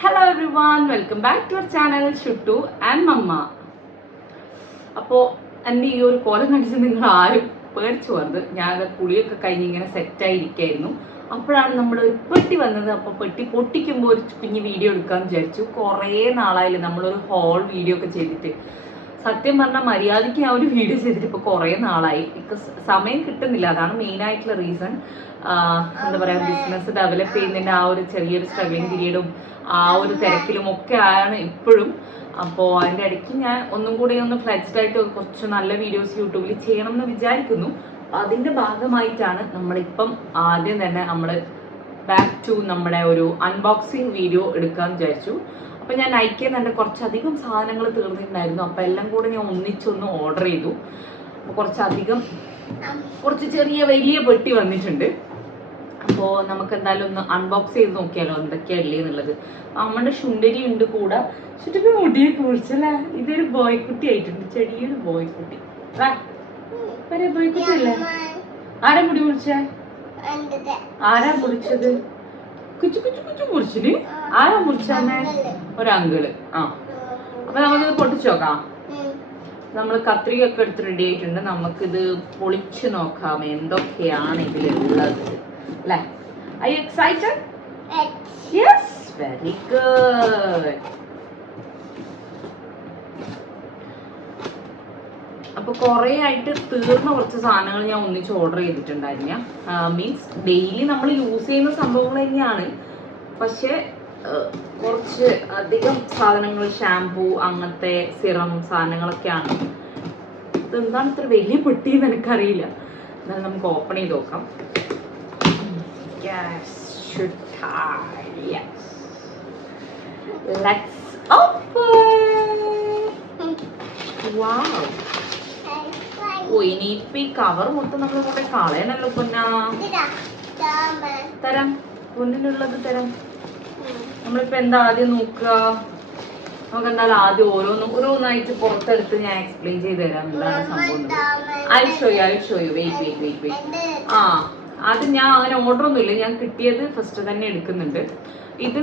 Hello everyone, welcome back to our channel Shuttu and Mamma. അപ്പോൾ എൻ്റെ ഈ ഒരു കോലം കണ്ടിട്ട് നിങ്ങൾ ആരും പേടിച്ചു പോകരുത്. ഞാൻ കുളിയൊക്കെ കഴിഞ്ഞ് ഇങ്ങനെ സെറ്റായിരിക്കായിരുന്നു. അപ്പോഴാണ് നമ്മുടെ ഒരു പെട്ടി വന്നത്. അപ്പോൾ പെട്ടി പൊട്ടിക്കുമ്പോൾ ഒരു കുഞ്ഞ് വീഡിയോ എടുക്കാമെന്ന് വിചാരിച്ചു. കുറേ നാളായില്ലേ നമ്മളൊരു ഹോൾ വീഡിയോ ഒക്കെ ചെയ്തിട്ട്. സത്യം പറഞ്ഞാൽ മര്യാദയ്ക്ക് ആ ഒരു വീഡിയോ ചെയ്തിട്ട് ഇപ്പോൾ കുറേ നാളായി. ബിക്കോസ് സമയം കിട്ടുന്നില്ല, അതാണ് മെയിനായിട്ടുള്ള റീസൺ. എന്താ പറയുക, ബിസിനസ് ഡെവലപ്പ് ചെയ്യുന്നതിൻ്റെ ആ ഒരു ചെറിയൊരു സ്ട്രഗ്ലിംഗ് പീരീഡും ആ ഒരു തിരക്കിലും ഒക്കെ ആണ് ഇപ്പോഴും. അപ്പോൾ അതിൻ്റെ ഇടയ്ക്ക് ഞാൻ ഒന്നും കൂടി ഒന്ന് ഫ്ലെക്സ്ഡ് ആയിട്ട് കുറച്ച് നല്ല വീഡിയോസ് യൂട്യൂബിൽ ചെയ്യണം എന്ന് വിചാരിക്കുന്നു. അതിൻ്റെ ഭാഗമായിട്ടാണ് നമ്മളിപ്പം ആദ്യം തന്നെ നമ്മൾ ബാക്ക് ടു നമ്മുടെ ഒരു അൺബോക്സിങ് വീഡിയോ എടുക്കാമെന്ന് വിചാരിച്ചു. അപ്പോൾ ഞാൻ നൈക്കിയിൽ നിന്ന് എൻ്റെ കുറച്ചധികം സാധനങ്ങൾ തീർന്നിട്ടുണ്ടായിരുന്നു. അപ്പോൾ എല്ലാം കൂടെ ഞാൻ ഒന്നിച്ചൊന്ന് ഓർഡർ ചെയ്തു. അപ്പോൾ കുറച്ച് ചെറിയ വലിയ പെട്ടി വന്നിട്ടുണ്ട്. അപ്പോൾ നമുക്ക് എന്തായാലും ഒന്ന് അൺബോക്സ് ചെയ്ത് നോക്കിയാലോ എന്തൊക്കെയല്ലേ എന്നുള്ളത്. അമ്മയുടെ ശുണ്ടരി ഉണ്ട് കൂടെ. ചുറ്റൊക്കെ മുടിയൊക്കെ കുറിച്ചല്ലേ. ഇതൊരു ബോയ്ക്കുട്ടി ആയിട്ടുണ്ട്, ചെടിയൊരു ബോയ്ക്കുട്ടി. ബോയ്ക്കുട്ടി അല്ലേ? ആരാ മുടി കുറിച്ചേ? ആരാ മുറിച്ചത്? കുച്ചു കുച്ചു കുച്ചു മുറിച്ചിന്. ആരാ മുറിച്ചേ? ഒരങ്കിള്. ആ, അപ്പൊ നമുക്കിത് പൊട്ടിച്ചു നോക്കാം. നമ്മൾ കത്രികയൊക്കെ എടുത്ത് റെഡി ആയിട്ടുണ്ട്. നമുക്കിത് പൊളിച്ചു നോക്കാം എന്തൊക്കെയാണ് ഇതിലുള്ളത് അല്ലേ. Are you excited? Yes, very good. അപ്പോൾ കുറേ ആയിട്ട് തീർന്ന കുറച്ച് സാധനങ്ങൾ ഞാൻ ഒന്നിച്ച് ഓർഡർ ചെയ്തിട്ടുണ്ടായിരുന്നു. മീൻസ് ഡെയിലി നമ്മൾ യൂസ് ചെയ്യുന്ന സംഭവങ്ങൾ തന്നെയാണ്, പക്ഷേ കുറച്ച് അധികം സാധനങ്ങൾ, ഷാംപൂ, അങ്ങനത്തെ സിറം സാധനങ്ങളൊക്കെയാണ്. ഇതെന്താണ് ഇത്ര വലിയ പെട്ടിയെന്ന് എനിക്കറിയില്ല. എന്നാലും നമുക്ക് ഓപ്പൺ ചെയ്ത് നോക്കാം. Yes, should I? Yes. Let's open. Wow. ഓ, ഇനിയിപ്പോ ഈ കവർ മൊത്തം നമ്മൾ കൂടെ കളയണല്ലോ പൊന്നാ. തരാം, പൊന്നിനുള്ളത് തരാം. നമ്മളിപ്പോ എന്താ ആദ്യം നോക്കുക? നമുക്ക് എന്തായാലും ആദ്യം ഓരോന്നായിട്ട് പുറത്തെടുത്ത് ഞാൻ എക്സ്പ്ലെയിൻ ചെയ്ത് തരാം എന്താണ് സംഭവം. I'll show you. Wait. ആ, അത് ഞാൻ അങ്ങനെ ഓർഡർ ഒന്നുമില്ല, ഞാൻ കിട്ടിയത് ഫസ്റ്റ് തന്നെ എടുക്കുന്നുണ്ട്. ഇത്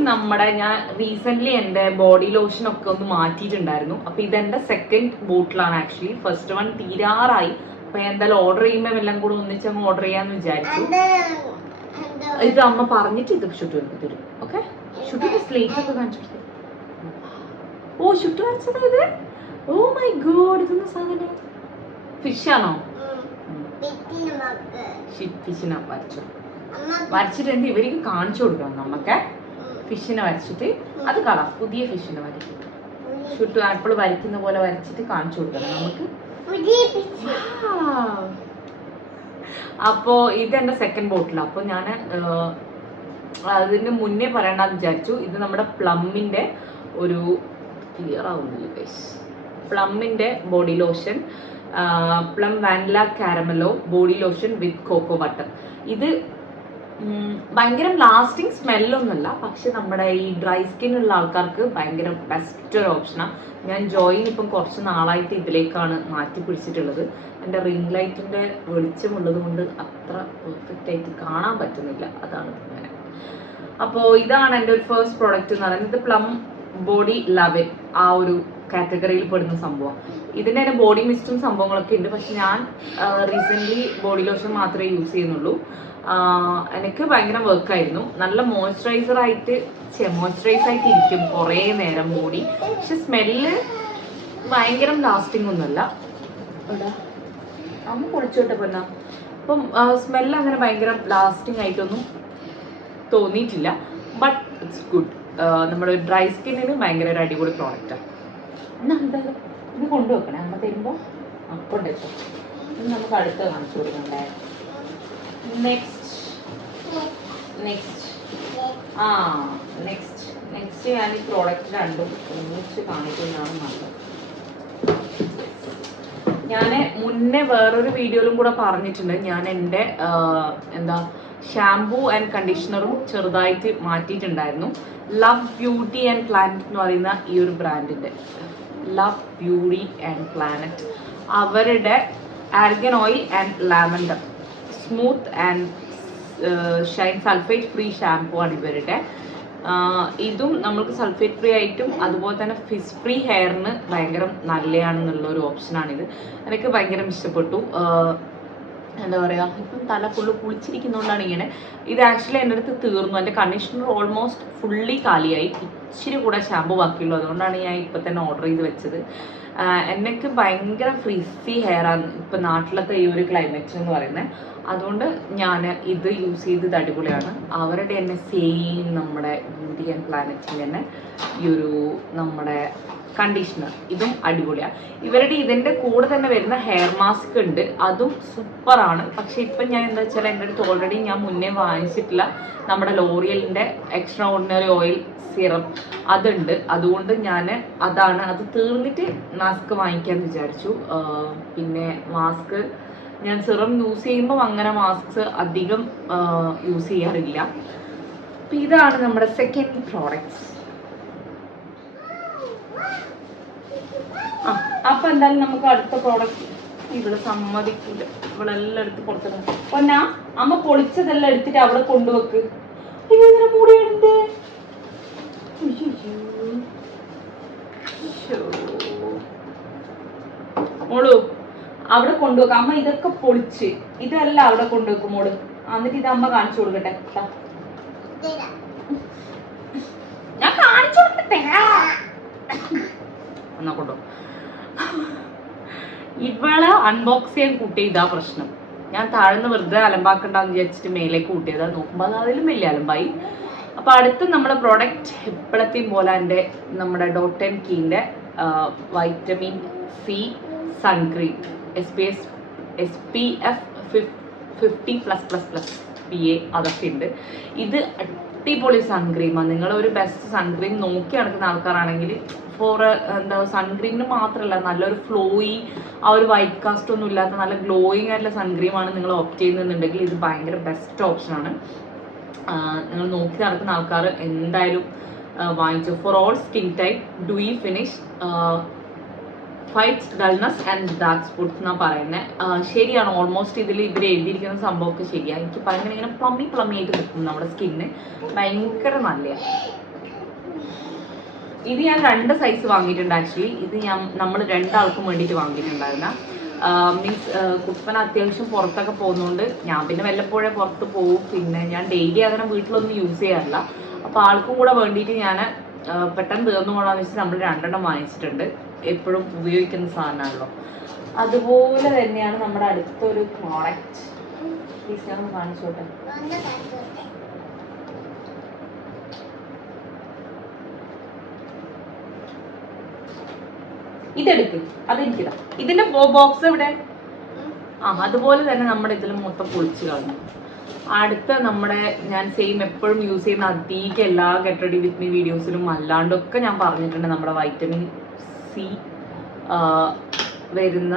ഞാൻ റീസെന്റ് എൻ്റെ ബോഡി ലോഷൻ ഒക്കെ ഒന്ന് മാറ്റിയിട്ടുണ്ടായിരുന്നു. അപ്പൊ ഇതെന്റെ സെക്കൻഡ് ബോട്ടിലാണ് ആക്ച്വലി. ഫസ്റ്റ് വൺ തീരാറായി. അപ്പൊ ഞാൻ എന്തായാലും ഓർഡർ ചെയ്യുമ്പോൾ എല്ലാം കൂടെ ഒന്നിച്ചങ്ങ് ഓർഡർ ചെയ്യാന്ന് വിചാരിച്ചു. ഇത് അമ്മ പറഞ്ഞിട്ട് ഇത് ഷുട്ടു എടുത്ത് തരും. ഓക്കെ, ഷുട്ടിന്റെ സ്ലേറ്റ് ഒക്കെ കാണിച്ചു. ഓ, ഷുട്ടു വരച്ചത് ഇത്. ഓ മൈ ഗോഡ്, ഇതൊന്നും സാധനം ഫിഷാണോ? ഫിഷിനെ വരച്ചിട്ടുണ്ട്. ഇവർക്ക് കാണിച്ചു കൊടുക്കണം നമുക്ക്. ഫിഷിനെ വരച്ചിട്ട് അത് കളാം, പുതിയ ഫിഷിനെ വരച്ചിട്ട് ഷുട്ടു ആപ്പിൾ വരയ്ക്കുന്ന പോലെ വരച്ചിട്ട് കാണിച്ചു കൊടുക്കണം നമുക്ക്. അപ്പോ ഇതെന്റെ സെക്കൻഡ് ബോട്ടിലാണ്. അപ്പൊ ഞാൻ അതിന് മുന്നേ പറയണ്ടെന്ന് വിചാരിച്ചു. ഇത് നമ്മുടെ പ്ലമ്മിന്റെ ഒരു ക്ലിയർ ആവുന്നില്ല, പ്ലമ്മിന്റെ ബോഡി ലോഷൻ, പ്ലം വാനില കാരമലോ body lotion with cocoa butter. ഇത് ഭയങ്കര ലാസ്റ്റിംഗ് സ്മെല്ലൊന്നുമല്ല, പക്ഷെ നമ്മുടെ ഈ ഡ്രൈ സ്കിൻ ഉള്ള ആൾക്കാർക്ക് ഭയങ്കര ബെസ്റ്റ് ഒരു ഓപ്ഷനാണ്. ഞാൻ ജോയിൻ ഇപ്പം കുറച്ച് നാളായിട്ട് ഇതിലേക്കാണ് മാറ്റി പിടിച്ചിട്ടുള്ളത്. എൻ്റെ റിംഗ് ലൈറ്റിൻ്റെ വെളിച്ചമുള്ളത് കൊണ്ട് അത്ര പെർഫെക്റ്റ് ആയിട്ട് കാണാൻ പറ്റുന്നില്ല, അതാണ് ഇങ്ങനെ. അപ്പോൾ ഇതാണ് എൻ്റെ ഒരു ഫസ്റ്റ് പ്രോഡക്റ്റ് എന്ന് പറയുന്നത്. പ്ലം ബോഡി ലവ് ആ ഒരു കാറ്റഗറിയിൽ പെടുന്ന സംഭവം. ഇതിൻ്റെ തന്നെ ബോഡി മിസ്റ്റും സംഭവങ്ങളൊക്കെ ഉണ്ട്, പക്ഷെ ഞാൻ റീസെൻ്റ്ലി ബോഡി ലോഷൻ മാത്രമേ യൂസ് ചെയ്യുന്നുള്ളൂ. എനിക്ക് ഭയങ്കര വർക്കായിരുന്നു. നല്ല മോയ്സ്ചറൈസ് ആയിട്ട് ഇരിക്കും കുറേ നേരം ബോഡി, പക്ഷെ സ്മെല്ല് ഭയങ്കര ലാസ്റ്റിംഗ് ഒന്നുമല്ല. അമ്മ പൊളിച്ചോട്ടെ പൊന്ന. അപ്പം സ്മെല്ല് അങ്ങനെ ഭയങ്കര ലാസ്റ്റിംഗ് ആയിട്ടൊന്നും തോന്നിയിട്ടില്ല. But it's good. നമ്മുടെ ഡ്രൈ സ്കിന്നിന് ഭയങ്കര ഒരു അടിപൊളി പ്രോഡക്റ്റാണ്. എന്നാ എന്തായാലും ഇത് കൊണ്ടുവെക്കണേ അമ്മ തരുമ്പോൾ. കൊണ്ടുവെച്ചോ. ഇത് നമുക്ക് അടുത്ത് കാണിച്ചു കൊടുക്കണ്ടേ. നെക്സ്റ്റ് ഞാൻ ഈ പ്രോഡക്റ്റ് രണ്ടും ഒന്നിച്ച് കാണിക്കുന്നതാണ് നല്ലത്. ഞാൻ മുന്നേ വേറൊരു വീഡിയോയിലും കൂടെ പറഞ്ഞിട്ടുണ്ട്, ഞാൻ എൻ്റെ ഷാംപൂ ആൻഡ് കണ്ടീഷണറും ചെറുതായിട്ട് മാറ്റിയിട്ടുണ്ടായിരുന്നു. ലവ് ബ്യൂട്ടി ആൻഡ് പ്ലാനറ്റ് എന്ന് പറയുന്ന ഈ ഒരു ബ്രാൻഡിൻ്റെ ലവ് ബ്യൂട്ടി ആൻഡ് പ്ലാനറ്റ് അവരുടെ argan oil and lavender smooth and shine sulphate free shampoo ആണ് ഇവരുടെ. ഇതും നമ്മൾക്ക് സൾഫേറ്റ് ഫ്രീ ആയിട്ടും അതുപോലെ തന്നെ ഫിസ് ഫ്രീ ഹെയറിന് ഭയങ്കര നല്ലതാണെന്നുള്ള ഒരു ഓപ്ഷനാണിത്. എനിക്ക് ഭയങ്കര ഇഷ്ടപ്പെട്ടു. എന്താ പറയുക, ഇപ്പം തല ഫുള്ള് കുളിച്ചിരിക്കുന്നതുകൊണ്ടാണ് ഇങ്ങനെ. ഇത് ആക്ച്വലി എൻ്റെ അടുത്ത് തീർന്നു. എൻ്റെ കണ്ടീഷണർ ഓൾമോസ്റ്റ് ഫുള്ളി കാലിയായി, ഇച്ചിരി കൂടെ ഷാമ്പു ബാക്കിയുള്ളൂ. അതുകൊണ്ടാണ് ഞാൻ ഇപ്പം തന്നെ ഓർഡർ ചെയ്ത് വെച്ചത്. എനിക്ക് ഭയങ്കര ഫ്രിസി ഹെയറാണ് ഇപ്പം നാട്ടിലത്തെ ഈ ഒരു ക്ലൈമറ്റ് എന്ന് പറയുന്നത്. അതുകൊണ്ട് ഞാൻ ഇത് യൂസ് ചെയ്തത് അടിപൊളിയാണ്. അവരുടെ തന്നെ സെയിം നമ്മുടെ ബ്യൂട്ടി ആൻഡ് പ്ലാനറ്റിൻ്റെ തന്നെ ഈ ഒരു നമ്മുടെ കണ്ടീഷണർ ഇതും അടിപൊളിയാണ്. ഇവരുടെ ഇതിൻ്റെ കൂടെ തന്നെ വരുന്ന ഹെയർ മാസ്ക് ഉണ്ട്, അതും സൂപ്പറാണ്. പക്ഷെ ഇപ്പം ഞാൻ എന്താ വെച്ചാൽ എൻ്റെ അടുത്ത് ഓൾറെഡി ഞാൻ മുന്നേ വാങ്ങിച്ചിട്ടില്ല നമ്മുടെ ലോറിയലിൻ്റെ എക്സ്ട്രാ ഓർഡിനറി ഓയിൽ സിറം അതുണ്ട്. അതുകൊണ്ട് ഞാൻ അത് തീർന്നിട്ട് മാസ്ക് വാങ്ങിക്കാമെന്ന് വിചാരിച്ചു. പിന്നെ മാസ്ക് ഞാൻ സിറം യൂസ് ചെയ്യുമ്പോൾ അങ്ങനെ മാസ്ക് അധികം യൂസ് ചെയ്യാറില്ല. അപ്പം ഇതാണ് നമ്മുടെ സെക്കൻഡ് പ്രോഡക്റ്റ്സ്. അപ്പൊ എന്തായാലും നമുക്ക് അടുത്ത പ്രോഡക്റ്റ്. ഇവിടെ സമ്മതിക്കില്ല, ഇവളെല്ലാം എടുത്ത് പുറത്തിടും. പൊന്നാ, അമ്മ പൊളിച്ചതെല്ലാം എടുത്തിട്ട് അവിടെ കൊണ്ടുവെക്ക്. ഇങ്ങനെ മൂടിയുണ്ട്. മോളു അവിടെ കൊണ്ടുവെക്ക. അമ്മ ഇതൊക്കെ പൊളിച്ച് ഇതല്ല അവിടെ കൊണ്ടുവെക്കും മോള്. എന്നിട്ട് ഇത് അമ്മ കാണിച്ചു കൊടുക്കട്ടെ. ഞാൻ കാണിച്ചു കൊടുക്കട്ടെ എന്നാ കൊണ്ടോ. ഇവളെ അൺബോക്സ് ചെയ്യാൻ കൂട്ടിയ ഇതാ പ്രശ്നം. ഞാൻ താഴ്ന്ന് വെറുതെ അലമ്പാക്കണ്ടെന്ന് വിചാരിച്ചിട്ട് മേലേക്ക് കൂട്ടിയതാ. നോക്കുമ്പോൾ അത് അതിലും വലിയ അലമ്പായി. അപ്പോൾ അടുത്ത നമ്മുടെ പ്രോഡക്റ്റ് എപ്പോഴത്തെയും പോലെ എൻ്റെ നമ്മുടെ ഡോട്ട് ആൻഡ് കീൻ്റെ vitamin C sun cream SPF 50+++ PA അതൊക്കെ ഉണ്ട്. ഇത് അടിപൊളി സൺക്രീമാണ്. നിങ്ങളൊരു ബെസ്റ്റ് സൺക്രീം നോക്കി നടക്കുന്ന ആൾക്കാരാണെങ്കിൽ എന്താ സൺക്രീമിന് മാത്രമല്ല നല്ലൊരു ഫ്ലോയി ആ ഒരു വൈറ്റ് കാസ്റ്റ് ഒന്നും ഇല്ലാത്ത നല്ല ഗ്ലോയിങ് ആയിട്ടുള്ള സൺക്രീമാണ് നിങ്ങൾ ഓപ്റ്റ് ചെയ്യുന്നുണ്ടെങ്കിൽ ഇത് ഭയങ്കര ബെസ്റ്റ് ഓപ്ഷനാണ്. നിങ്ങൾ നോക്കി നടക്കുന്ന ആൾക്കാർ എന്തായാലും വാങ്ങിച്ചു. For all skin type, dewy finish, fights dullness and dark spots എന്നാണ് പറയുന്നത്. ശരിയാണ്, ഓൾമോസ്റ്റ് ഇവർ എഴുതിയിരിക്കുന്ന സംഭവമൊക്കെ ശരിയാണ്. എനിക്ക് ഭയങ്കര ഇങ്ങനെ പ്ലമ്മി ആയിട്ട് നിൽക്കും നമ്മുടെ സ്കിന്ന്, ഭയങ്കര നല്ലതാണ്. ഇത് ഞാൻ 2 സൈസ് വാങ്ങിയിട്ടുണ്ട് ആക്ച്വലി. ഇത് നമ്മൾ 2 ആൾക്കും വേണ്ടിയിട്ട് വാങ്ങിയിട്ടുണ്ടായിരുന്ന. മീൻസ് കുപ്പൻ അത്യാവശ്യം പുറത്തൊക്കെ പോകുന്നതുകൊണ്ട് ഞാൻ പിന്നെ വല്ലപ്പോഴേ പുറത്ത് പോകും. പിന്നെ ഞാൻ ഡെയിലി അങ്ങനെ വീട്ടിലൊന്നും യൂസ് ചെയ്യാറില്ല. അപ്പോൾ ആൾക്കും കൂടെ വേണ്ടിയിട്ട് ഞാൻ പെട്ടെന്ന് തീർന്നു പോകണമെന്ന് വെച്ചാൽ നമ്മൾ 2 എണ്ണം വാങ്ങിച്ചിട്ടുണ്ട്. എപ്പോഴും ഉപയോഗിക്കുന്ന സാധനമാണല്ലോ. അതുപോലെ തന്നെയാണ് നമ്മുടെ അടുത്തൊരു പ്രോഡക്റ്റ്. പ്ലീസ് ഞാൻ കാണിച്ചോട്ടെ. ഇതെടുക്ക്, അതെനിക്കിതാ. ഇതിന്റെ ബോക്സ് ഇവിടെ. അതുപോലെ തന്നെ നമ്മുടെ ഇതിൽ മൊത്തം പൊളിച്ച് കളഞ്ഞു. അടുത്ത നമ്മുടെ ഞാൻ സെയിം എപ്പോഴും യൂസ് ചെയ്യുന്ന അധികം എല്ലാ ഗെറ്റ് റെഡി വിത്ത് മീ വീഡിയോസിലും അല്ലാണ്ടൊക്കെ ഞാൻ പറഞ്ഞിട്ടുണ്ട് നമ്മുടെ വൈറ്റമിൻ സി വരുന്ന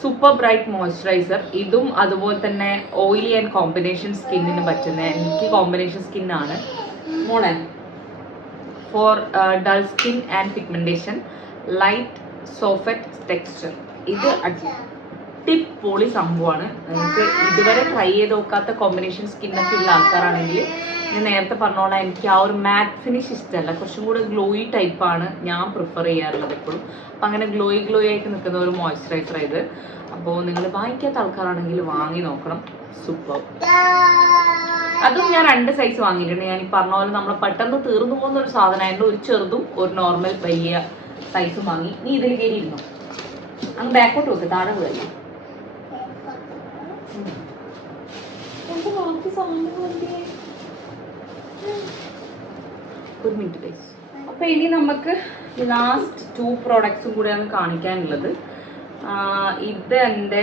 സൂപ്പർ ബ്രൈറ്റ് മോയ്സ്ചറൈസർ. ഇതും അതുപോലെ തന്നെ ഓയിലി ആൻഡ് കോമ്പിനേഷൻ സ്കിന്നിന് പറ്റുന്ന, എനിക്ക് കോമ്പിനേഷൻ സ്കിന്നാണ് മോളെ. For dull skin and pigmentation, light soft texture. ഇത് അടിപൊളി സംഭവമാണ്. നിങ്ങൾക്ക് ഇതുവരെ ട്രൈ ചെയ്ത് നോക്കാത്ത കോമ്പിനേഷൻ സ്കിന്നൊക്കെ ഉള്ള ആൾക്കാരാണെങ്കിൽ ഞാൻ നേരത്തെ പറഞ്ഞോളാം, എനിക്ക് ആ ഒരു മാറ്റ് ഫിനിഷ് ഇഷ്ടമല്ല, കുറച്ചും കൂടെ ഗ്ലോയി ടൈപ്പാണ് ഞാൻ പ്രിഫർ ചെയ്യാറുള്ളത് എപ്പോഴും. അപ്പം അങ്ങനെ ഗ്ലോയി ആയിട്ട് നിൽക്കുന്ന ഒരു മോയ്സ്ചറൈസർ ഇത്. അപ്പോൾ നിങ്ങൾ വാങ്ങിക്കാത്ത ആൾക്കാരാണെങ്കിൽ വാങ്ങി നോക്കണം, സൂപ്പർ. അതും ഞാൻ 2 സൈസ് വാങ്ങിയിട്ടുണ്ട്. ഞാൻ ഈ പറഞ്ഞ പോലെ നമ്മൾ പെട്ടെന്ന് തീർന്നു പോകുന്ന ഒരു സാധനമായിരുന്നു. ഒരു ചെറുതും ഒരു നോർമൽ വലിയ സൈസും വാങ്ങി. നീ ഇതിൽ കയറിയിരുന്നോ? അങ്ങ് ബാക്കോട്ട് വെക്ക്, താഴെ പോയല്ലേ. ഒരു മിനിറ്റ് ഗൈസ്. അപ്പോൾ ഇനി നമുക്ക് ലാസ്റ്റ് 2 പ്രോഡക്ട്സും കൂടെയാണ് കാണിക്കാനുള്ളത്. ഇത് എൻ്റെ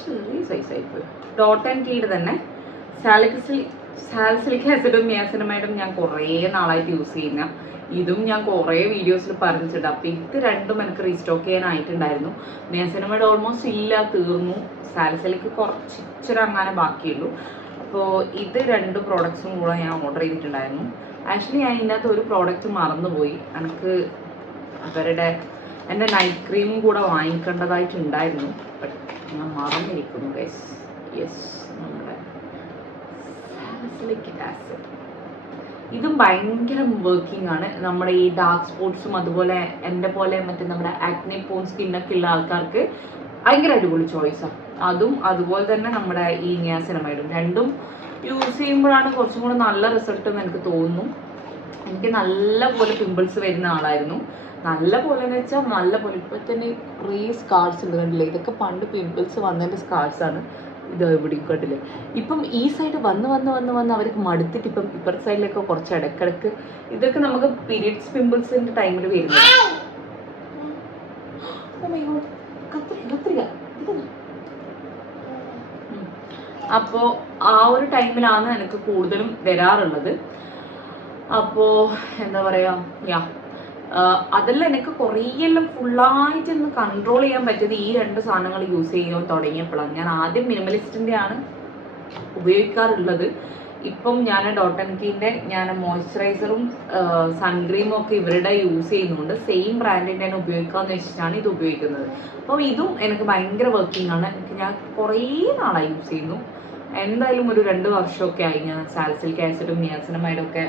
ചെറിയ സൈസായിപ്പോയി. ഡോട്ട് ആൻഡ് കീയുടെ തന്നെ സാലിസിലിക് ആസിഡും നിയാസിനമൈഡും ഞാൻ കുറേ നാളായിട്ട് യൂസ് ചെയ്യുന്ന. ഇതും ഞാൻ കുറേ വീഡിയോസിൽ പറഞ്ഞിട്ടുണ്ട്. അപ്പോൾ ഇത് 2ഉം എനിക്ക് റീസ്റ്റോക്ക് ചെയ്യാനായിട്ടുണ്ടായിരുന്നു. നിയാസിനമൈഡ് ഓൾമോസ്റ്റ് ഇല്ല, തീർന്നു. സാലിസിലിക് കുറച്ചിച്ചിരി അങ്ങനെ ബാക്കിയുള്ളൂ. അപ്പോൾ ഇത് 2 പ്രോഡക്ട്സും കൂടെ ഞാൻ ഓർഡർ ചെയ്തിട്ടുണ്ടായിരുന്നു. ആക്ച്വലി ഞാൻ ഇതിനകത്ത് ഒരു പ്രോഡക്റ്റ് മറന്നുപോയി. എനിക്ക് അവരുടെ എൻ്റെ നൈറ്റ് ക്രീമും കൂടെ വാങ്ങിക്കേണ്ടതായിട്ടുണ്ടായിരുന്നു. ബട്ട് ഞാൻ മറന്നിരിക്കുന്നു ഗൈസ്. യെസ്, നമ്മുടെ സാലിസിലിക് ആസിഡ്. ഇതും ഭയങ്കര വർക്കിംഗ് ആണ്. നമ്മുടെ ഈ ഡാർക്ക് സ്പോട്ട്സും അതുപോലെ എൻ്റെ പോലെ മറ്റേ നമ്മുടെ ആക്നെ പോൺ സ്കിന്നൊക്കെ ഉള്ള ആൾക്കാർക്ക് ഭയങ്കര അടിപൊളി ചോയ്സാണ്. അതും അതുപോലെ തന്നെ നമ്മുടെ ഈ നിയാസിനമൈഡും രണ്ടും യൂസ് ചെയ്യുമ്പോഴാണ് കുറച്ചും കൂടെ നല്ല റിസൾട്ട് എന്ന് എനിക്ക് തോന്നുന്നു. എനിക്ക് നല്ല പോലെ പിമ്പിൾസ് വരുന്ന ആളായിരുന്നു. നല്ല പോലെ എന്ന് വെച്ചാൽ നല്ല പോലെ. ഇപ്പോൾ തന്നെ കുറേ സ്കാർസ് ഉണ്ട്, കണ്ടില്ലേ? ഇതൊക്കെ പണ്ട് പിമ്പിൾസ് വന്നതിൻ്റെ സ്കാർസാണ്. ഇത് ഇവിടെ കണ്ടില്ലേ? ഇപ്പം ഈ സൈഡ് വന്ന് വന്ന് വന്ന് വന്ന് അവർക്ക് മടുത്തിട്ട് ഇപ്പം ഇപ്പുറത്തെ സൈഡിലൊക്കെ കുറച്ച് ഇടക്കിടക്ക് ഇതൊക്കെ നമുക്ക് പീരിയഡ്സ് പിമ്പിൾസിൻ്റെ ടൈമിൽ വരുന്നത്. അപ്പോൾ ആ ഒരു ടൈമിലാണ് എനിക്ക് കൂടുതലും വരാറുള്ളത്. അപ്പോൾ എന്താ പറയുക, അതെല്ലാം എനിക്ക് കുറേയെല്ലാം ഫുള്ളായിട്ട് ഒന്ന് കൺട്രോൾ ചെയ്യാൻ പറ്റിയത് ഈ 2 സാധനങ്ങൾ യൂസ് ചെയ്യാൻ തുടങ്ങിയപ്പോഴാണ്. ഞാൻ ആദ്യം മിനിമലിസ്റ്റിൻ്റെ ആണ് ഉപയോഗിക്കാറുള്ളത്. ഇപ്പം ഞാൻ ഡോട്ടൻകീൻ്റെ ഞാൻ മോയ്സ്ചറൈസറും സൺക്രീമും ഒക്കെ ഇവരുടെ യൂസ് ചെയ്യുന്നുണ്ട്. സെയിം ബ്രാൻഡിൻ്റെ തന്നെ ഉപയോഗിക്കാമെന്ന് വെച്ചിട്ടാണ് ഇത് ഉപയോഗിക്കുന്നത്. അപ്പോൾ ഇതും എനിക്ക് ഭയങ്കര വർക്കിംഗ് ആണ്. ഞാൻ കുറേ നാളായി യൂസ് ചെയ്യുന്നു. എന്തായാലും ഒരു 2 വർഷമൊക്കെ ആയി ഞാൻ സാലിസിലിക് ആസിഡും നിയാസിനമൈഡും ഒക്കെ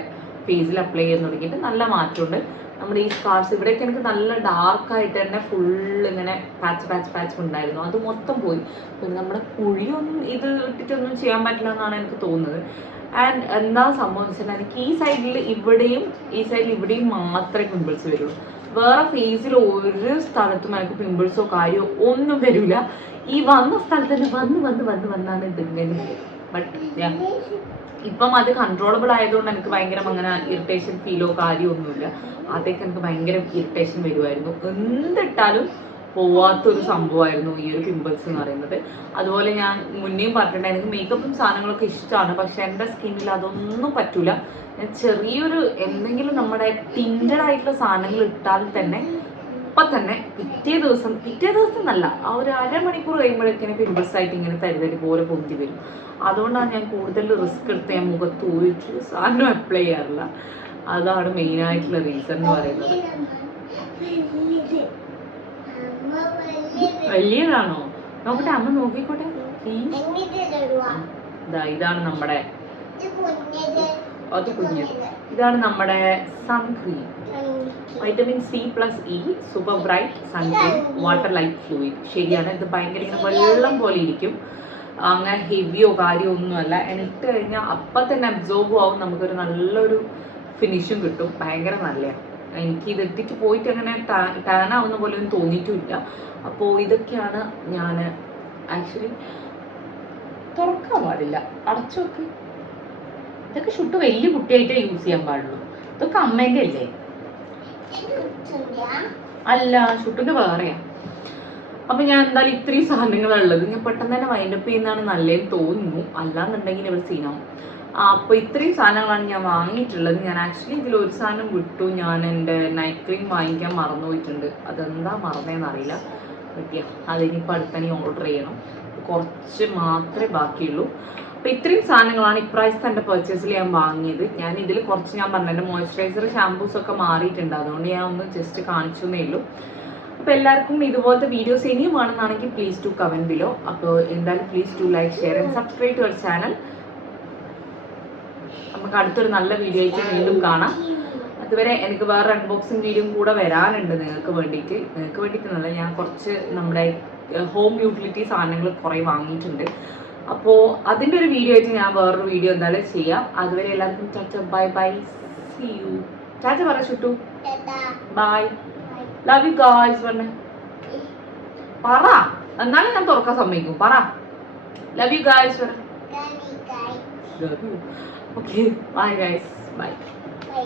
ഫേസിൽ അപ്ലൈ ചെയ്യാൻ തുടങ്ങിയിട്ട് നല്ല മാറ്റമുണ്ട്. നമ്മുടെ ഈ സ്കാർസ് ഇവിടെയൊക്കെ എനിക്ക് നല്ല ഡാർക്കായിട്ട് തന്നെ ഫുള്ള് ഇങ്ങനെ പാച്ച് ഉണ്ടായിരുന്നു. അത് മൊത്തം പോയി. പിന്നെ നമ്മുടെ കുഴിയൊന്നും ഇത് ഇട്ടിട്ടൊന്നും ചെയ്യാൻ പറ്റില്ല എന്നാണ് എനിക്ക് തോന്നുന്നത്. ആൻഡ് എന്താ സംഭവം എന്ന് വെച്ചാൽ എനിക്ക് ഈ സൈഡിൽ ഇവിടെയും മാത്രമേ പിമ്പിൾസ് വരുള്ളൂ. വേറെ ഫേസിൽ ഒരു സ്ഥലത്തും എനിക്ക് പിമ്പിൾസോ കാര്യമോ ഒന്നും വരില്ല. ഈ വന്ന സ്ഥലത്ത് തന്നെ വന്നാണ് ഇതിങ്ങനെ. ബട്ട് ഇപ്പം അത് കൺട്രോളബിൾ ആയതുകൊണ്ട് എനിക്ക് ഭയങ്കര അങ്ങനെ ഇറിറ്റേഷൻ ഫീലോ കാര്യമൊന്നുമില്ല. ആദ്യമൊക്കെ എനിക്ക് ഭയങ്കര ഇറിറ്റേഷൻ വരുമായിരുന്നു. എന്തിട്ടാലും പോവാത്തൊരു സംഭവമായിരുന്നു ഈ ഒരു പിമ്പിൾസ് എന്ന് പറയുന്നത്. അതുപോലെ ഞാൻ മുന്നേയും പറഞ്ഞിട്ടുണ്ട്, എനിക്ക് മേക്കപ്പും സാധനങ്ങളൊക്കെ ഇഷ്ടമാണ്. പക്ഷെ എൻ്റെ സ്കിന്നിൽ അതൊന്നും പറ്റൂല. ഞാൻ ചെറിയൊരു എന്തെങ്കിലും നമ്മുടെ ടിൻറ്റഡ് ആയിട്ടുള്ള സാധനങ്ങൾ ഇട്ടാൽ തന്നെ ഇപ്പം തന്നെ പിറ്റേ ദിവസം എന്നല്ല, ആ ഒരു അരമണിക്കൂർ കഴിയുമ്പോഴേക്കിനെ പിമ്പിൾസ് ആയിട്ട് ഇങ്ങനെ തരി പോലെ പൊന്തി വരും. അതുകൊണ്ടാണ് ഞാൻ കൂടുതൽ റിസ്ക് എടുത്ത് ഞാൻ മുഖത്ത് ഒരു സാധനം അപ്ലൈ ചെയ്യാറില്ല. അതാണ് മെയിനായിട്ടുള്ള റീസൺ എന്ന് പറയുന്നത്. വലിയതാണോ? നോക്കട്ടെ, അമ്മ നോക്കിക്കോട്ടെ. ഇതാണ് നമ്മുടെ ഇതാണ് നമ്മുടെ sun cream. Vitamin C+E super bright sun cream water light fluid. ശരിയാണ്, ഇത് ഭയങ്കര ഇങ്ങനെ വെള്ളം പോലെ ഇരിക്കും. അങ്ങനെ ഹെവിയോ കാര്യമോ ഒന്നുമല്ല. ഇട്ട് കഴിഞ്ഞാൽ അപ്പം തന്നെ അബ്സോർബും ആവും. നമുക്കൊരു നല്ലൊരു ഫിനിഷും കിട്ടും. ഭയങ്കര നല്ലതാണ്. എനിക്ക് ഇത് ഇട്ടിട്ട് പോയിട്ട് അങ്ങനെ ടാൻ ആവുന്ന പോലെ ഒന്നും തോന്നിയിട്ടുമില്ല. അപ്പോൾ ഇതൊക്കെയാണ് ഞാൻ ആക്ച്വലി തുറക്കാൻ പാടില്ല, അടച്ചു നോക്കി. ഇതൊക്കെ ഷുട്ട് വലിയ കുട്ടിയായിട്ടേ യൂസ് ചെയ്യാൻ പാടുള്ളൂ. ഇതൊക്കെ അമ്മേൻ്റെ അല്ലേ? അല്ല, ഷുട്ടിൻ്റെ വേറെയാ. അപ്പം ഞാൻ എന്തായാലും ഇത്രയും സാധനങ്ങളുള്ളത് ഞാൻ പെട്ടെന്ന് തന്നെ വൈൻഡപ്പ് ചെയ്യുന്നതാണ് നല്ലതെന്ന് തോന്നുന്നു. അല്ലാന്നുണ്ടെങ്കിൽ ഇവിടെ സീനാവും. അപ്പോൾ ഇത്രയും സാധനങ്ങളാണ് ഞാൻ വാങ്ങിയിട്ടുള്ളത്. ഞാൻ ആക്ച്വലി ഇതിലൊരു സാധനം വിട്ടു. ഞാൻ എൻ്റെ നൈറ്റ് ക്രീം വാങ്ങിക്കാൻ മറന്നുപോയിട്ടുണ്ട്. അതെന്താ മറന്നതെന്ന് അറിയില്ല. പറ്റിയ അതിനിപ്പോൾ അടുത്തന്നെ ഓർഡർ ചെയ്യണം. കുറച്ച് മാത്രമേ ബാക്കിയുള്ളൂ. അപ്പോൾ ഇത്രയും സാധനങ്ങളാണ് ഇപ്രാവശ്യത്തെ എൻ്റെ പർച്ചേസിൽ ഞാൻ വാങ്ങിയത്. ഞാൻ ഇതിൽ കുറച്ച് ഞാൻ പറഞ്ഞു, എൻ്റെ മോയ്സ്ചറൈസർ ഷാംപൂസൊക്കെ മാറിയിട്ടുണ്ട്. അതുകൊണ്ട് ഞാൻ ഒന്ന് ജസ്റ്റ് കാണിച്ചെന്നേ ഉള്ളൂ. അപ്പോൾ എല്ലാവർക്കും ഇതുപോലത്തെ വീഡിയോസ് ഇനിയും വേണമെന്നാണെങ്കിൽ പ്ലീസ് ടു കമൻറ്റ് ബിലോ. അപ്പോൾ എന്തായാലും please to like, share and subscribe to our channel. നമുക്ക് അടുത്തൊരു നല്ല വീഡിയോ ആയിട്ട് വീണ്ടും കാണാം. അതുവരെ എനിക്ക് വേറെ അൺബോക്സിങ് വീഡിയോ കൂടെ വരാനുണ്ട് നിങ്ങൾക്ക് വേണ്ടിയിട്ടെന്നല്ല, ഞാൻ കുറച്ച് നമ്മുടെ ഹോം യൂട്ടിലിറ്റി സാധനങ്ങൾ കുറേ വാങ്ങിയിട്ടുണ്ട്. അപ്പോൾ അതിൻ്റെ ഒരു വീഡിയോ ആയിട്ട് ഞാൻ വേറൊരു വീഡിയോ എന്തായാലും ചെയ്യാം. അതുവരെ എല്ലാവർക്കും tata, bye bye, see you. Tata പറ ചുട്ടു. Bye, love you guys. പറഞ്ഞേ പറ, എന്നാലും ഞാൻ തുറക്കാൻ സമ്മതിക്കും. പറ ലവ് യു ഗായ്സ്. പറ. Okay, bye guys, bye.